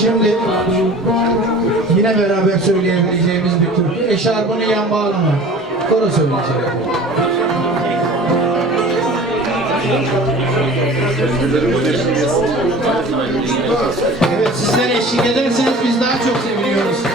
Şimdi yine beraber söyleyebileceğimiz bir türkü. Eşarbını yan bağlama. Koro söyleyecek. Evet sizler eşlik ederseniz biz daha çok seviniyoruz.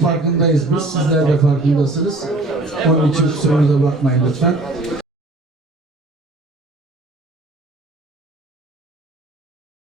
Farkındayız biz. Sizler de farkındasınız. Onun için kusurumuza bakmayın lütfen.